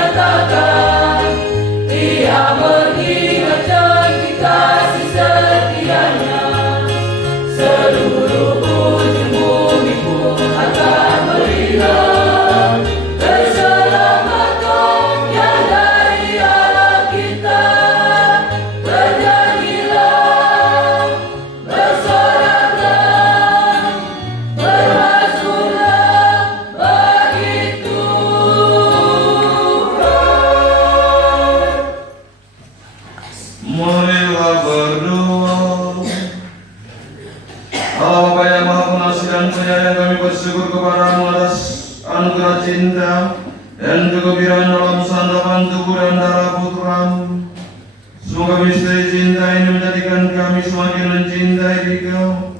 nyatakan, Ia mengingat janji kasih setianya. Seluruh ujung bumi pun akan melihat keselamatan yang dari Allah kita. Bernyanyilah, bersoraklah, bermasyurlah bagi Tuhan. Marilah berdoa. Allah Bapa yang Maha Pengasih dan Penyayang, kami bersyukur kepada-Mu atas anugerah cinta dan kegembiraan dalam santapan tubuh dan darah Putra-Mu. Semoga misteri cinta ini menjadikan kami semakin mencintai Dikau,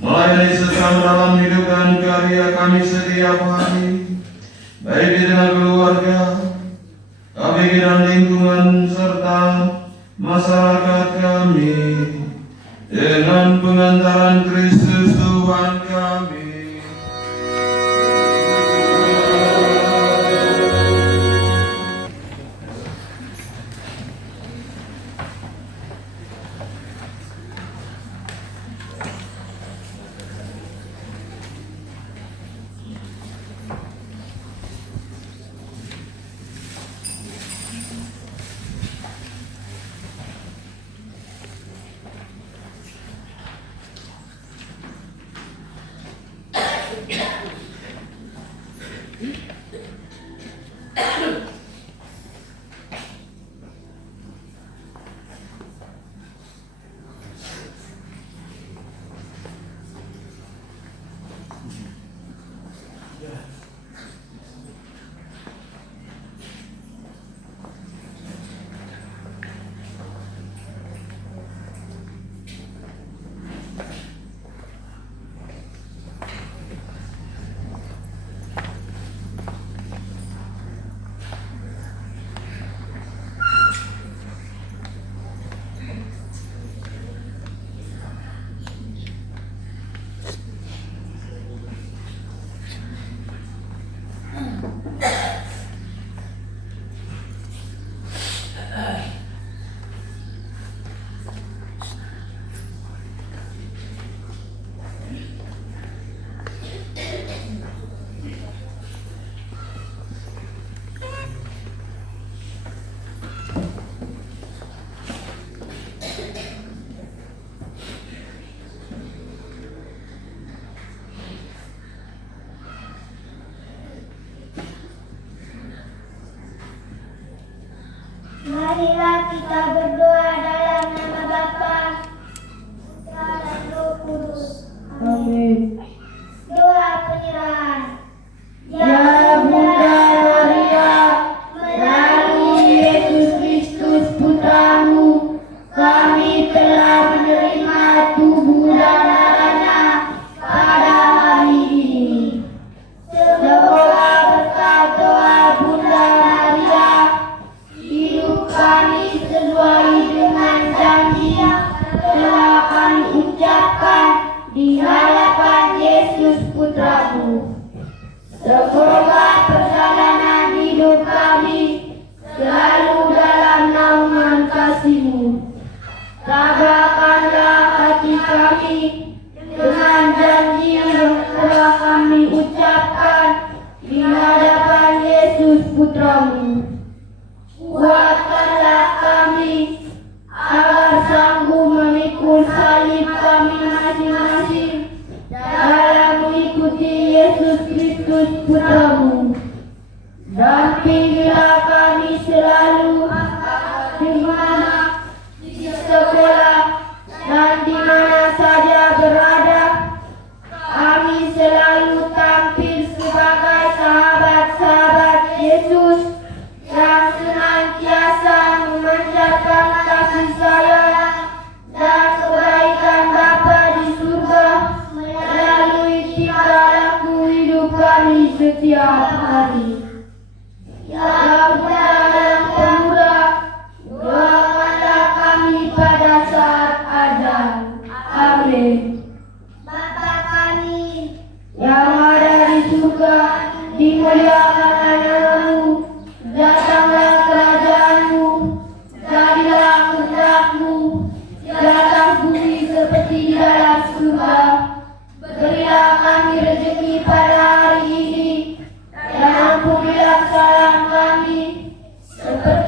melayani sesama dalam hidup dan karya kami setiap hari, baik di tengah keluarga, KBG dan lingkungan, serta masyarakat kami, dengan pengantaran Kristus Tuhan kami. Marilah kita berdoa dalam nama Bapa, Putra dan Roh Kudus. Amin. Doa penyerahan. Ya Bunda Maria, melalui Yesus Kristus Putra-Mu, kami telah menerima tubuh dan darah-Nya pada hari ini. Semoga berkat doa Bunda Maria, hidup kami sesuai dengan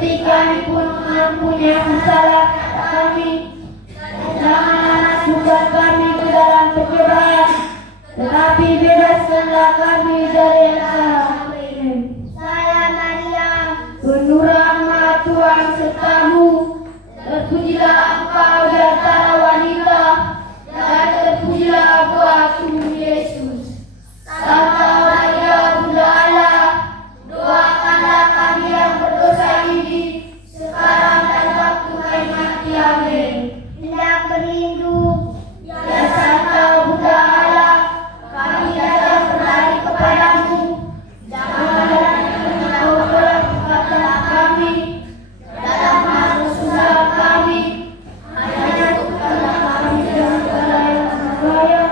seperti kami pun mengampuni yang salah kami. Janganlah masukkan kami ke dalam pencobaan, tetapi bebaskanlah kami dari yang jahat. Salam Maria, Penuh rahmat Tuhan sertamu, terpujilah engkau di antara wanita, dan terpujilah buah tubuh Yesus. Santa Maria, Bunda Allah, doakanlah kami yang berdosa ini, sekarang dan waktu kami mati. Amin. hendak berlindung. Ya Santa Bunda Allah, kami datang berlari kepadamu. Janganlah engkau kepada kami dalam masalah kami, hanya bukanlah kami dengan segala yang berbahaya.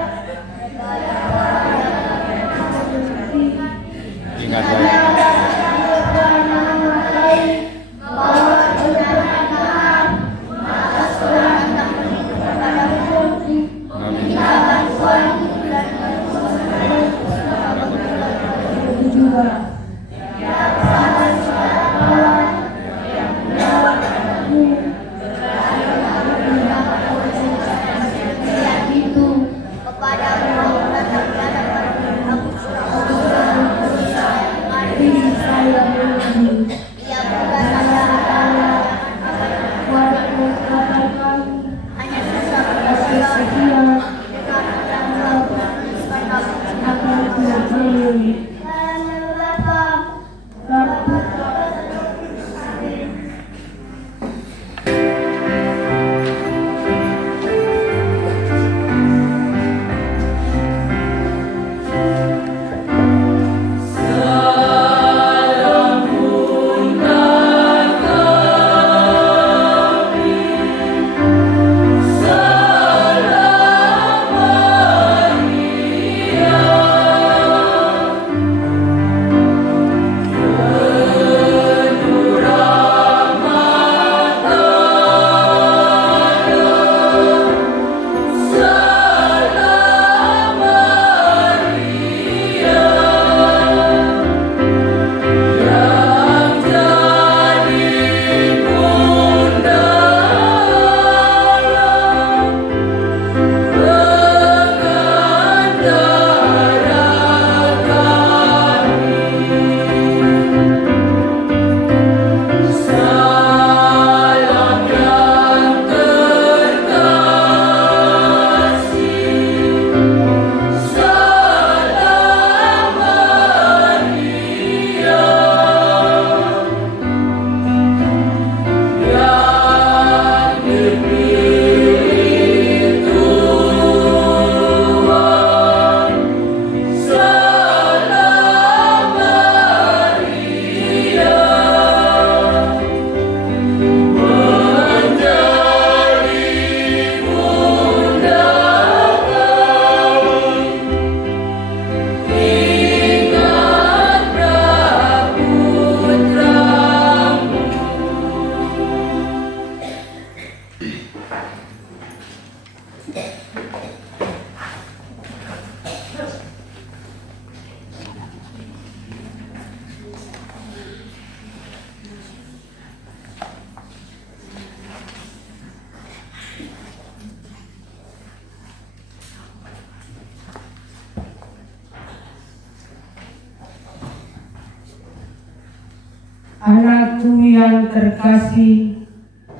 Anakku yang terkasih,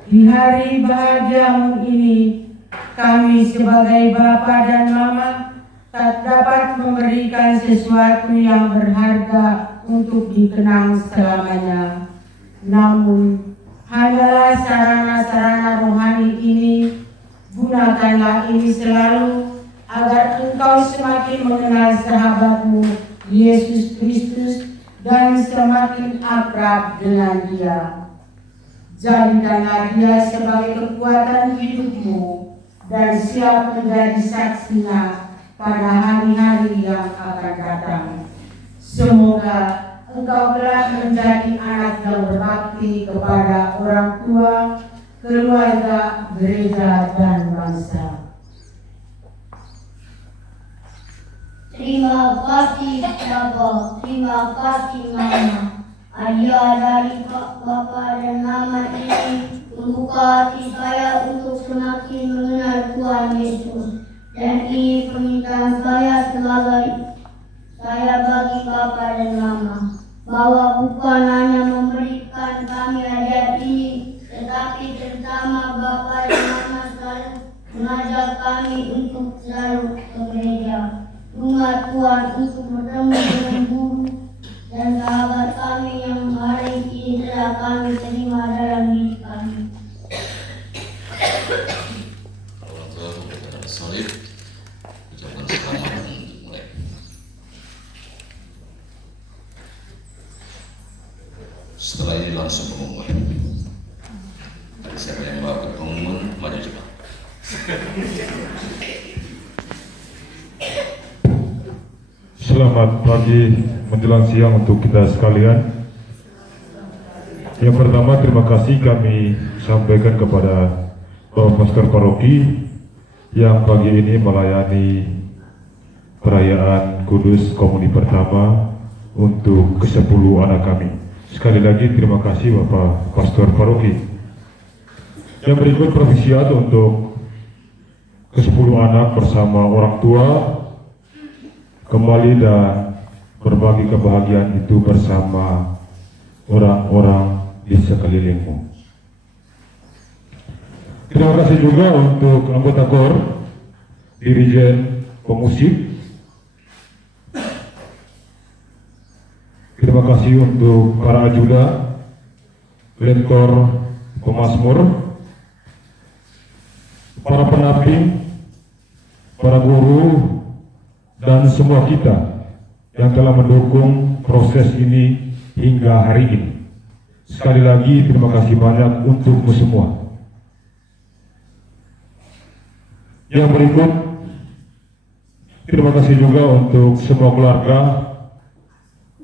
di hari bahagiamu ini, kami sebagai bapa dan mama tak dapat memberikan sesuatu yang berharga untuk dikenang selamanya. Namun, hanyalah sarana-sarana rohani ini, gunakanlah ini selalu agar engkau semakin mengenal sahabatmu, Yesus Kristus, dan semakin akrab dengan Dia. Jadikanlah Dia sebagai kekuatan hidupmu dan siap menjadi saksinya pada hari-hari yang akan datang. Semoga engkau telah menjadi anak yang berbakti kepada orang tua, keluarga, gereja, dan bangsa. Terima kasih Bapa, terima kasih Mama. Hadiah dari Bapa dan Mama ini membuka hati saya untuk semakin mengenal Tuhan Yesus. Dan ini permintaan saya sebagai saya bagi Bapa dan Mama, bahwa bukan hanya memberikan kami hadiah ini, tetapi terutama Bapa dan Mama selalu mengajak kami untuk selalu ke gereja, rumah Tuhan, untuk bertemu dengan guru dan sahabat kami yang hari ini telah kami terima dalam diri kami. Orang tua berkata solid, ucapkan selamat untuk mulai. Setelah ini langsung pengumuman. Siapa yang bawa pengumuman, maju cepat. Selamat pagi menjelang siang untuk kita sekalian. Yang pertama, terima kasih kami sampaikan kepada Bapak Pastor Paroki yang pagi ini melayani perayaan Kudus Komuni pertama untuk ke-10 anak kami. Sekali lagi terima kasih Bapak Pastor Paroki. Yang berikut provisiat untuk ke-10 anak bersama orang tua kembali dan berbagi kebahagiaan itu bersama orang-orang di sekelilingmu. Terima kasih juga untuk anggota KOR, Dirijen Pemusik. Terima kasih untuk para ajudan, lektor, pemazmur, para pendamping, para guru, dan semua kita yang telah mendukung proses ini hingga hari ini. Sekali lagi terima kasih banyak untukmu semua. Yang berikut, terima kasih juga untuk semua keluarga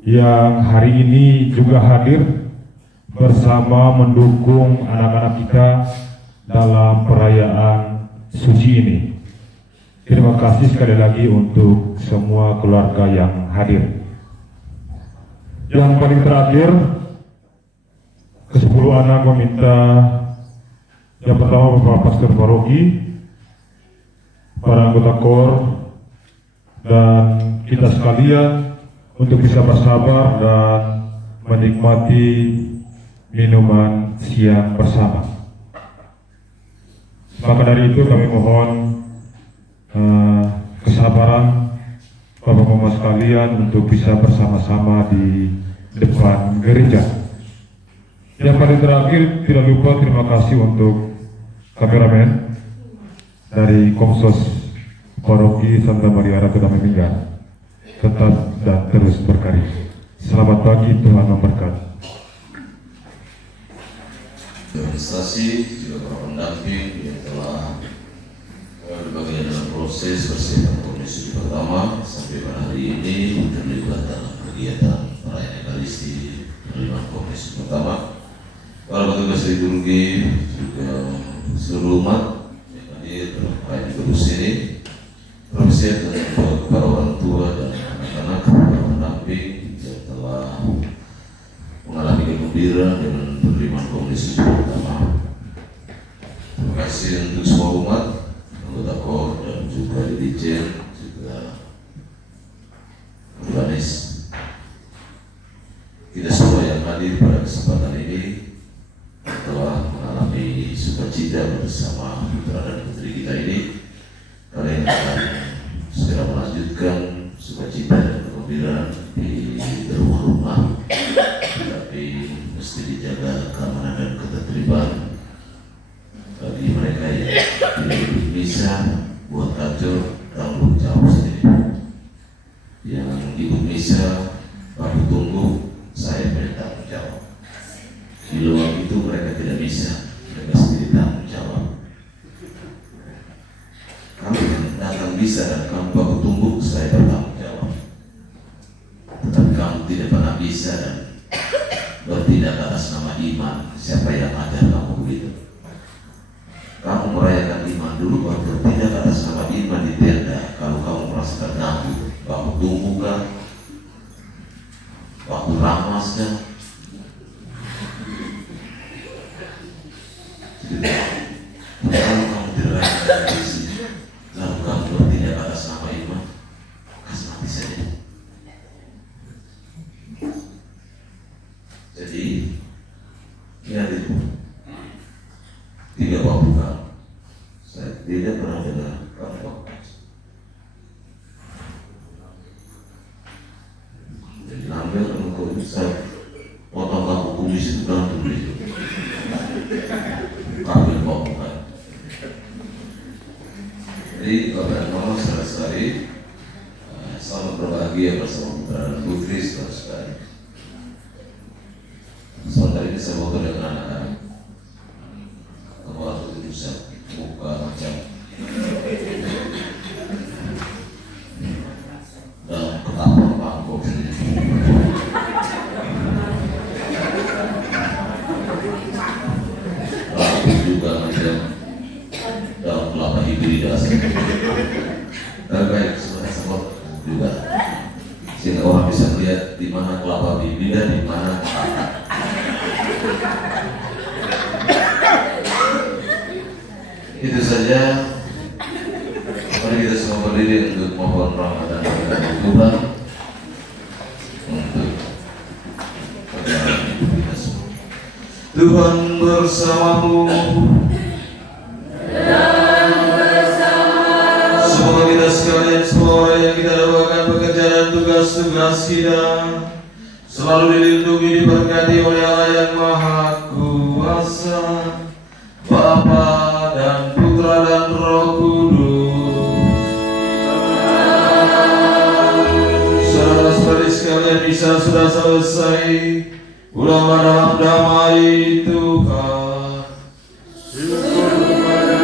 yang hari ini juga hadir bersama mendukung anak-anak kita dalam perayaan suci ini. Terima kasih sekali lagi untuk semua keluarga yang hadir. Yang paling terakhir, ke-10 anak meminta yang pertama Bapak Pastor Paroki, para anggota KOR, dan kita sekalian untuk bisa bersabar dan menikmati minuman siang bersama. Maka dari itu kami mohon kesabaran Bapak Mama sekalian untuk bisa bersama-sama di depan gereja. Yang paling terakhir, tidak lupa terima kasih untuk kameramen dari Komsos Paroki Santa Maria Ratu Damai Minggan. Tetap dan terus berkarya. Selamat pagi, Tuhan memberkati. Administrasi juga para pendamping yang telah berbagai dalam proses persiapan komisi pertama sampai pada hari ini terlibat dalam kegiatan perayaan Ekaristi penerimaan komisi pertama. Para petugas liturgi juga seluruh umat yang hadir dalam perayaan kudus ini, persiapan para orang tua dan anak-anak para pendamping yang telah mengalami kegembiraan dengan penerimaan komisi pertama. Terima kasih untuk semua umat, anggota KOR dan juga Dirijen, juga Urbanis. Kita semua yang hadir pada kesempatan ini telah mengalami sukacita bersama putra dan putri kita ini. Kalian akan segera melanjutkan sukacita dan kegembiraan di rumah-rumah, tetapi mesti dijaga keamanan dan ketertiban. Bagi mereka yang tidak bisa buat kacau, tanggung jawab sendiri. Yang ikut misa, aku tunggu, saya bertanggung jawab. Di luar itu mereka tidak bisa, mereka sendiri tanggung jawab. Kamu yang datang bisa dan kamu aku tunggu, saya bertanggung jawab. Tetapi kamu tidak pernah bisa dan bertindak atas nama iman. Siapa yang ajar kamu begitu? Kamu merayakan iman dulu baru bertindak atas nama iman di tenda. Kalau kamu merasa terganggu, baku tunggu kan, baku ramas kan, Kalau kamu tidak ada di sini, lalu kamu bertindak atas nama iman, kasih mati saja. Jadi, ya itu tidak apa-apa. Saya tidak pernah dengar apa-apa. Jadi ambil engkau bisa potong kamu kumis itu gantung itu. Ambil bukan. Jadi Bapak dan Mama sekali-sekali selamat berbahagia bersama putra dan putri sekali-sekali. Soal ini saya foto dengan anak-anak. Kamu harus bisa buka macam dalam ketapang mangkok ini. Lalu juga macam dalam kelapa hibridas. Terbaik sebenarnya sama juga. Sehingga orang bisa melihat di mana kelapa hibrida, di mana kakak. Itu saja. Mari kita semua berdiri untuk mohon Ramadan dan Tuhan untuk perjalanan hidup kita semua. Tuhan bersamamu. Semoga kita sekalian semua orang yang kita doakan pekerjaan tugas-tugas kita selalu dilindungi diberkati oleh Allah yang Maha Kuasa, Bapa dan Putra dan Roh Kudus. Saudara-saudari sekalian, misa sudah selesai. Pulang dalam damai Tuhan. Syukur kepada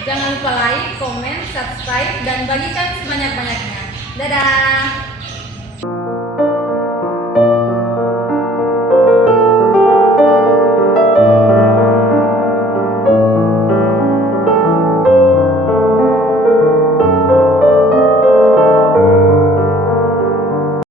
Jangan lupa like, komen, subscribe, dan bagikan sebanyak-banyaknya. Dadah!